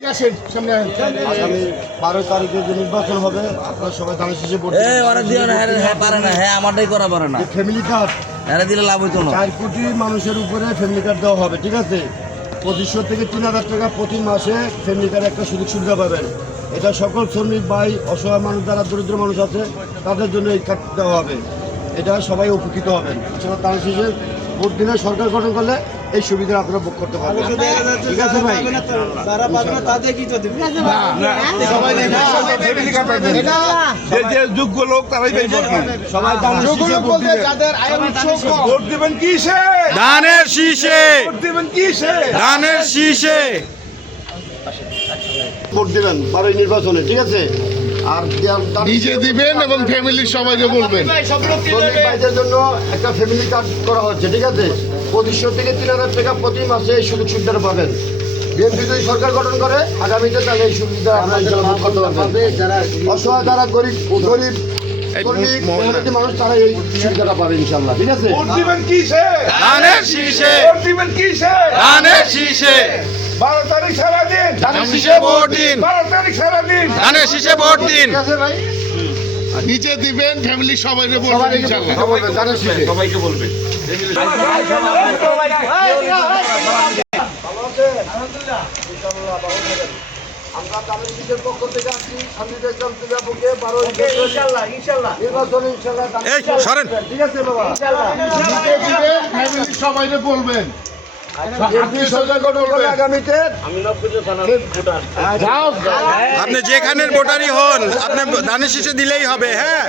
আগামী 12 তারিখে যে নির্বাচন হবে আপনারা সবাই ধানের শীষে ভোট ফ্যামিলি কার্ড দিলে লাভ হইতো না। 4 কোটি মানুষের উপরে ফ্যামিলি কার্ড দেওয়া হবে, ঠিক আছে। 2500 থেকে 3000 টাকা প্রতি মাসে ফ্যামিলি কার্ডে একটা সুযোগ সুবিধা পাবেন। এটা সকল শ্রমিক ভাই, অসহায় মানুষ, যারা দরিদ্র মানুষ আছে তাদের জন্য এই কার্ড দেওয়া হবে। এটা সবাই উপকৃত হবেন। এছাড়া ধানের শীষে ভোট দিলে সরকার গঠন করলে এই সুবিধা আপনারা ভোগ করতে পারবেন, ঠিক আছে ভাই। যোগ্য লোক তারাই সবাই ধানের শীষে ভোট দিবেন। ভোট দিবেন কিসে? ধানের শীষে, ভোট দিবেন কিসে? ধানের শীষে ভোট দিবেন 12 নির্বাচনে, ঠিক আছে। আর নিজে দিবেন এবং ফ্যামিলির সবাইকে বলবেন। শ্রমিক ভাইদের জন্য একটা ফ্যামিলি কার্ড করা হচ্ছে, ঠিক আছে। 2500 থেকে 3000 টাকা প্রতি মাসে এই সুযোগ সুবিধাটা পাবেন। বিএনপি যদি সরকার গঠন করে আগামীতে তাহলে এই সুবিধা আপনারা ইনশাআল্লাহ ভোগ করতে পারবেন। অসহায় যারা গরিব শ্রমিক মেহনতি মানুষ তারা এই সুবিধাটা পাবে ইনশাআল্লাহ, ঠিক আছে। ভোট দিবেন কিসে? ধানের শীষে, ভোট দিবেন কিসে? ধানের শীষে 12 তারিখ সারাদিন ধানের শীষে ভোট দিন, 12 তারিখ সারাদিন ধানের শীষে ভোট দিন। ঠিক আছে ভাই, নিচে দিবেন, ফ্যামিলির সবাইকে বলবেন সবাইকে ইনশাআল্লাহ। বলবেন ধানের শীষে। সবাইকে বলবেন। আমরা ধানের শীষের পক্ষ থেকে আসছি শান্তিতে চলতে বুকে 12 নির্বাচন ইনশাআল্লাহ ধানের এই শীষে সরেন। ঠিক আছে বাবা। নিচে দিবেন, ফ্যামিলির সবাইকে বলবেন। বিএনপি সরকার গঠন করলে আগামীতে যাও আপনি যেখানের ভোটারই হন আপনি ধানের শীষে দিলেই হবে। হ্যাঁ,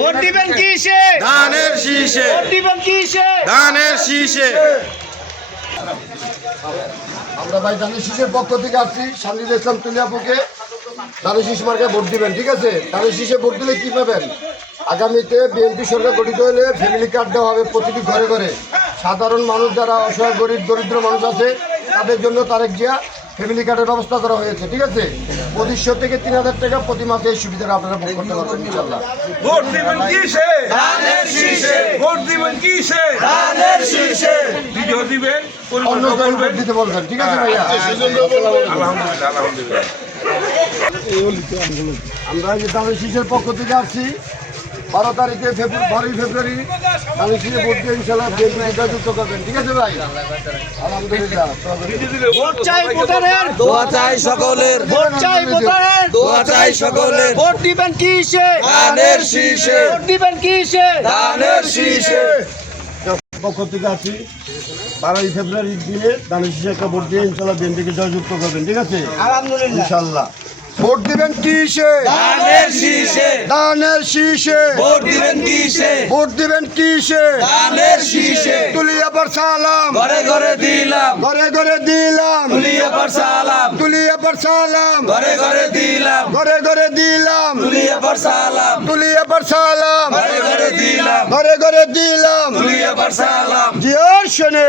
ভোট দিবেন কিসে? ধানের শীষে, ভোট দিবেন কিসে? ধানের শীষে। আমরা ভাই ধানের শীষের পক্ষ থেকে আসছি শান্তিতে ইসলাম তুলিয়াপুকে ধানের শীষ মার্কায় ভোট দিবেন, ঠিক আছে। ধানের শীষে ভোট দিলে কি পাবেন? আগামীতে বিএনপি সরকার গঠিত হলে ফ্যামিলি কার্ড দেওয়া হবে প্রতিটি ঘরে ঘরে। সাধারণ মানুষ যারা অসহায় গরিব দরিদ্র মানুষ আছে তাদের জন্য তারেক জিয়া ফ্যামিলি কার্ডের ব্যবস্থা করা হয়েছে, ঠিক আছে। 2500 থেকে 3000 টাকা প্রতি মাসে এই সুবিধাটা আপনারা ভোগ করতে পারবেন ইনশাআল্লাহ। ভোট দিবেন কিসে? ধানের শীষে। ভোট দিবেন কিসে? ধানের শীষে। ভিডিও দিবেন, অন্য পরিবর্তন দল ভোট করবেন। দিতে বলবেন, ঠিক আছে ভাইয়া। আলহামদুলিল্লাহ, আলহামদুলিল্লাহ। আমরা যে ধানের শীষের পক্ষ থেকে আসছি 12 তারিখে 12 ফেব্রুয়ারি ধানের শীষে ভোট দিয়ে ইনশাআল্লাহ বিএনপি যুক্ত করবেন, ঠিক আছে ভাই। আলহামদুলিল্লাহ। ভোট চাই ভোটারের, দোয়া চাই সকলের, ভোট চাই ভোটারের, দোয়া চাই সকলের। ভোট দিবেন কিসে? ধানের শীষে, ভোট দিবেন কিসে? ধানের শীষে। পক্ষ থেকে আসি 12 ফেব্রুয়ারির দিনে ধানের শীষে একটা ভোট দিয়ে ইনশাআল্লাহ বিএনপিকে জয়যুক্ত করবেন, ঠিক আছে। আলহামদুলিল্লাহ। ইনশাআল্লাহ। ভোট দিবেন কিসে? ধানের শীষে, ধানের শীষে। ভোট দিবেন কিসে? ভোট দিবেন কিসে? ধানের শীষে। তুলিয়া পর সালাম, ঘরে ঘরে দিলাম, ঘরে ঘরে দিলাম, তুলিয়া পর সালাম, তুলিয়া পর সালাম, ঘরে ঘরে দিলাম, ঘরে ঘরে দিলাম, তুলিয়া পর সালাম, তুলিয়া পর সালাম, ঘরে ঘরে দিলাম, ঘরে ঘরে দিলাম। তুলিয়া পর সালাম। জিয়ার শোনে।